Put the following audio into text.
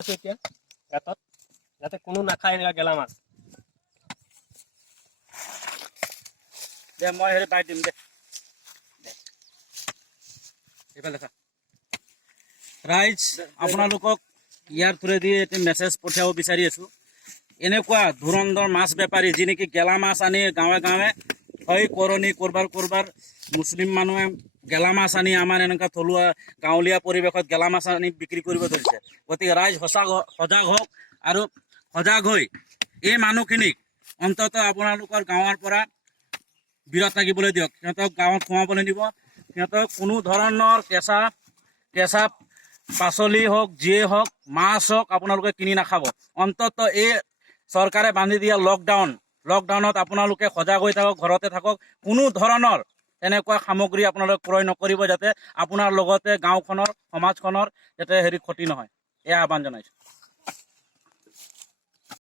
এতিয়া গাঁতত যাতে কোনো নাখায় এনেকুৱা গেলা মাছ। দে মই হেৰি বাই দিম দে এইফালে দেখা ৰাইজ আপোনালোকক ইয়াৰ থ্ৰুৱেদি এটি মেছেজ পঠিয়াব বিচাৰি আছোঁ। এনেকুৱা ধুৰন্ধৰ মাছ বেপাৰী যি নেকি গেলা মাছ আনি গাঁৱে গাঁৱে হয় কৰণী কৰবাৰ মুছলিম মানুহে গেলা মাছ আনি আমাৰ এনেকুৱা থলুৱা গাঁৱলীয়া পৰিৱেশত গেলা মাছ আনি বিক্ৰী কৰিব ধৰিছে। গতিকে ৰাইজ সজাগ হওক আৰু সজাগ হৈ এই মানুহখিনিক অন্তত আপোনালোকৰ গাঁৱৰ পৰা বিৰত থাকিবলৈ দিয়ক। সিহঁতক গাঁৱত সোমাবলৈ দিব। সিহঁতক কোনো ধৰণৰ কেঁচা পাচলি হওক যিয়ে হওক মাছ হওক আপোনালোকে কিনি নাখাব। অন্তত এই চৰকাৰে বান্ধি দিয়া লকডাউনত আপোনালোকে সজাগ হৈ থাকক, ঘৰতে থাকক। কোনো ধৰণৰ এনেকুৱা সামগ্ৰী আপোনালোকে ক্ৰয় নকৰিব যাতে আপোনাৰ লগতে গাঁওখনৰ সমাজখনৰ যাতে ক্ষতি নহয়। এয়া আহ্বান জনাইছোঁ।